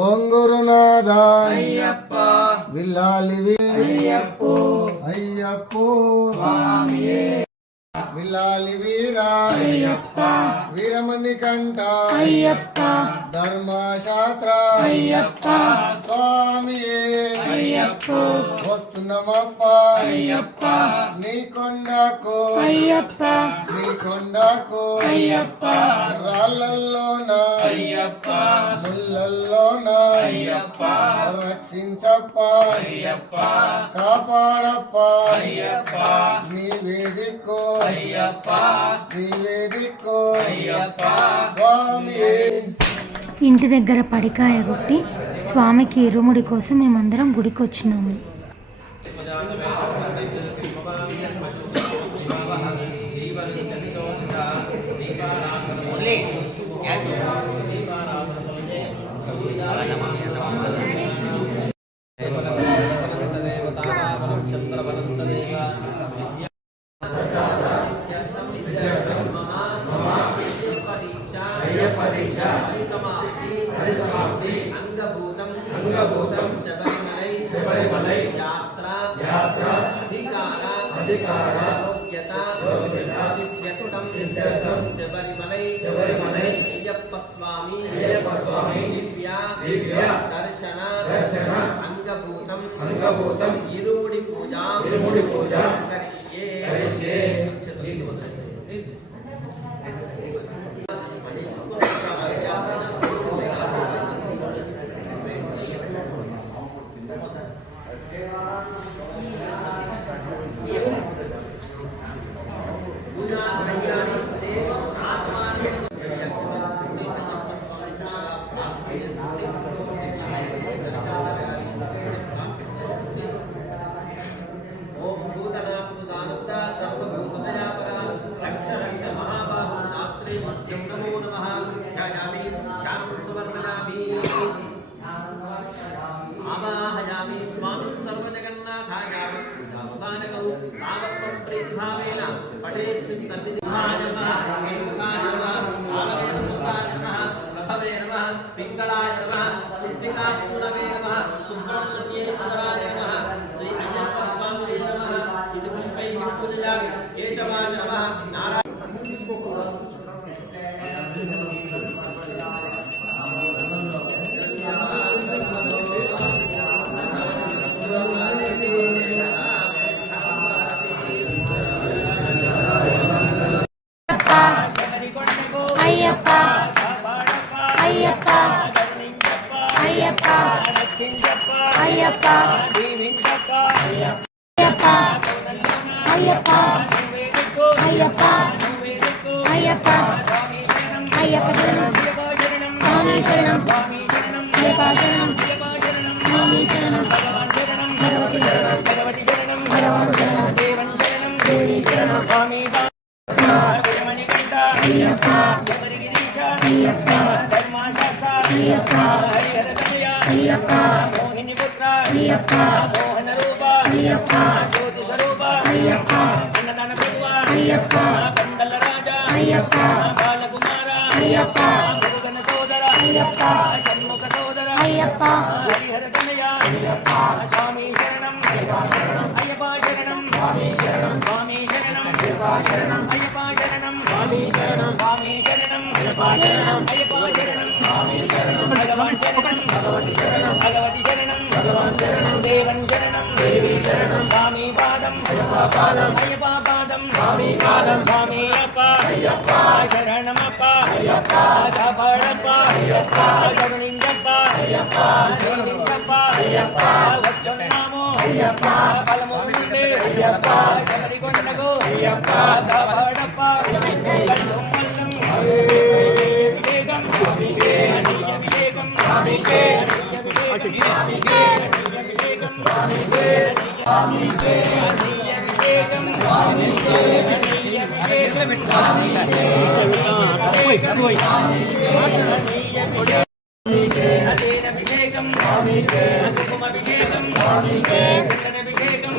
ఓం గురునాథ అయ్యప్ప విల్లాలి అయ్యప్పో అయ్యప్పో స్వామియే విల్లాలి వీరా అయ్యప్ప వీరమణి కంఠ అయ్యప్ప ధర్మశాస్త్ర అయ్యప్ప స్వామియే అయ్యప్ప వస్తున్నామప్ప అయ్యప్ప నీ కొండకు అయ్యప్ప నీ కొండకు అయ్యప్ప రాళ్ళల్లోన అయ్యప్ప ముళ్ళల్లోన అయ్యప్ప రక్షించప్ప అయ్యప్ప కాపాడప్ప అయ్యప్ప నీవేదికో అయ్యప్ప నీవేదికో అయ్యప్ప స్వామి. ఇంటి దగ్గర పడికాయ కొట్టి స్వామికి ఇరుముడి కోసం మేమందరం గుడికి వచ్చినాము. అంగభూతం శబరిమలై యాత్ర అధికార సిద్ధ్యర్థం శబరిమలై అయ్యప్ప స్వామి దివ్య దర్శన అంగభూతం ఇరుముడి పూజ కరిష్యే. आवाहयामि स्वामी सर्वजगन्नाथाय पूजावसानकौ तावत्त्वं प्रीतिभावेन पठेऽस्मिन् सन्निधिहाय नमः हेमुकाय नमः कालवेन्दुकाय नमः प्रभवे नमः पिङ्गलाय नमः सिद्धिकासूरवे नमः सुब्रह्मण्येश्वराय नमः श्री अय्यप्प स्वामिने नमः इति पुष्पैः पूजयामि केशवाय नमः नारायण అయ్యప్ప అయ్యప్ప అయ్యప్ప అయ్యప్ప అయ్యప్ప అయ్యప్ప అయ్యప్ప అయ్యప్ప అయ్యప్ప శరణం స్వామి శరణం అయ్యప్ప శరణం స్వామి శరణం భగవతి శరణం భగవాన్ శరణం దేవి శరణం అయ్యప్ప అయ్యప్ప అయ్యప్ప అయ్యప్ప అయ్యప్ప అయ్యప్ప అయ్యప్ప అయ్యప్ప అయ్యప్ప అయ్యప్ప అయ్యప్ప అయ్యప్ప అయ్యప్ప స్వామి శరణం అయ్యప్ప శరణం స్వామి శరణం స్వామి శరణం అయ్యప్ప శరణం అయ్యప్ప శరణం స్వామి శరణం స్వామి శరణం అయ్యప్ప శరణం అయ్యప్ప శరణం స్వామి శరణం భగవాన్ శరణం భగవతి శరణం భగవతి శరణం భగవాన్ శరణం దేవన్ శరణం దేవి శరణం స్వామి పాదం అయ్యప్ప పాదం అయ్యప్ప పాదం స్వామి పాదం స్వామి అయ్యప్ప శరణమప్ప అయ్యప్ప కాపాడప్ప అయ్యప్ప కరుణించప్ప అయ్యప్ప శ్రీలింగప్ప అయ్యప్ప వచ్చున్నాము అయ్యప్ప బలము నుండి అయ్యప్ప శబరి కొండకు అయ్యప్ప కాపాడప్ప కల్లుమల్లం అభిషేకం అభిషేకం స్వామికే అభిషేకం స్వామికే అభిషేకం స్వామికే అభిషేకం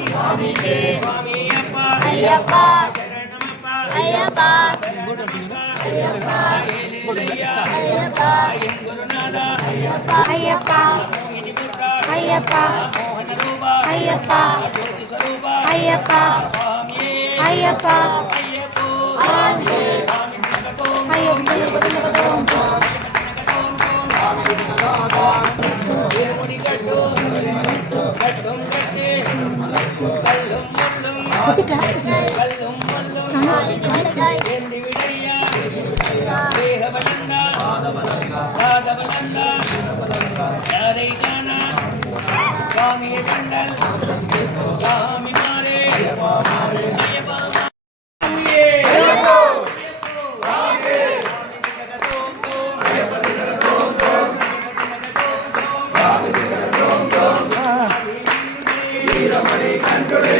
வீரமணி கண்டுடே